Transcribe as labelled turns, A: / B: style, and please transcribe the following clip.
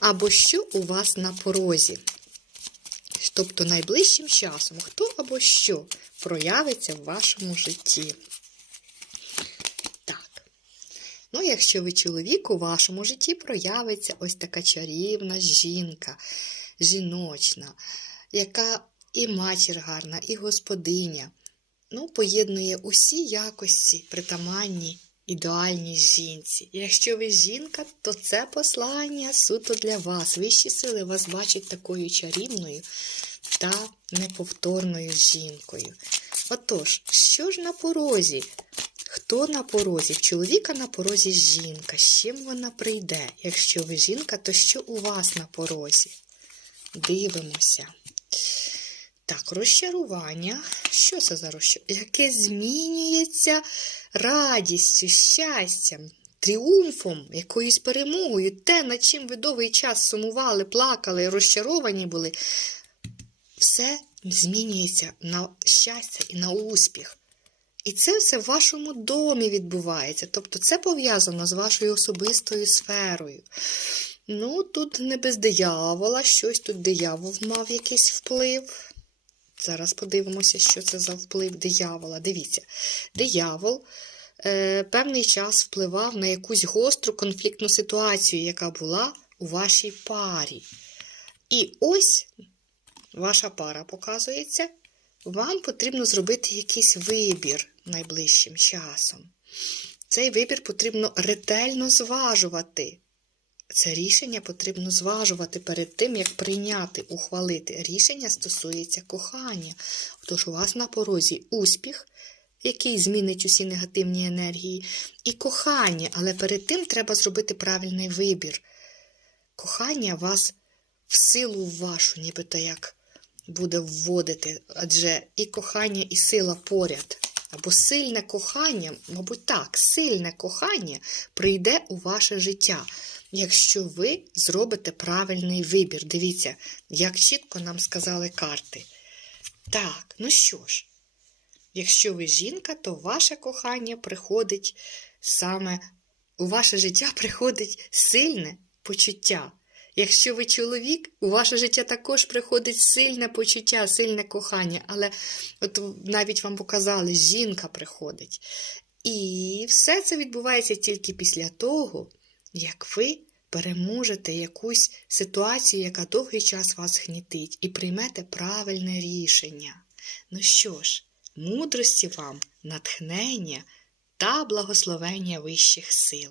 A: або що у вас на порозі. Тобто найближчим часом хто або що проявиться в вашому житті. Так. Ну, якщо ви чоловік, у вашому житті проявиться ось така чарівна жінка, жіночна, яка і матір гарна, і господиня. Ну, поєднує усі якості притаманні ідеальній жінці. Якщо ви жінка, то це послання суто для вас. Вищі сили вас бачать такою чарівною та неповторною жінкою. Отож, що ж на порозі? Хто на порозі? В чоловіка на порозі жінка. З чим вона прийде? Якщо ви жінка, то що у вас на порозі? Дивимося. Так, розчарування. Що це за розчарування? Яке змінюється радістю, щастям, тріумфом, якоюсь перемогою. Те, над чим ви довгий час сумували, плакали, розчаровані були, все змінюється на щастя і на успіх. І це все в вашому домі відбувається. Тобто це пов'язано з вашою особистою сферою. Ну, тут не без диявола, щось тут диявол мав якийсь вплив. Зараз подивимося, що це за вплив диявола. Дивіться, диявол е, певний час впливав на якусь гостру конфліктну ситуацію, яка була у вашій парі. І ось ваша пара показується. Вам потрібно зробити якийсь вибір найближчим часом. Цей вибір потрібно ретельно зважувати. Це рішення потрібно зважувати перед тим, як прийняти, ухвалити. Рішення стосується кохання. Тож у вас на порозі успіх, який змінить усі негативні енергії, і кохання, але перед тим треба зробити правильний вибір. Кохання вас в силу вашу, нібито як буде вводити, адже і кохання, і сила поряд. Або сильне кохання, мабуть, так, сильне кохання прийде у ваше життя, якщо ви зробите правильний вибір. Дивіться, як чітко нам сказали карти. Так, ну що ж, якщо ви жінка, то ваше кохання приходить саме у ваше життя приходить сильне почуття. Якщо ви чоловік, у ваше життя також приходить сильне почуття, сильне кохання, але от навіть вам показали, жінка приходить. І все це відбувається тільки після того, як ви переможете якусь ситуацію, яка довгий час вас гнітить, і приймете правильне рішення. Ну що ж, мудрості вам, натхнення та благословення вищих сил.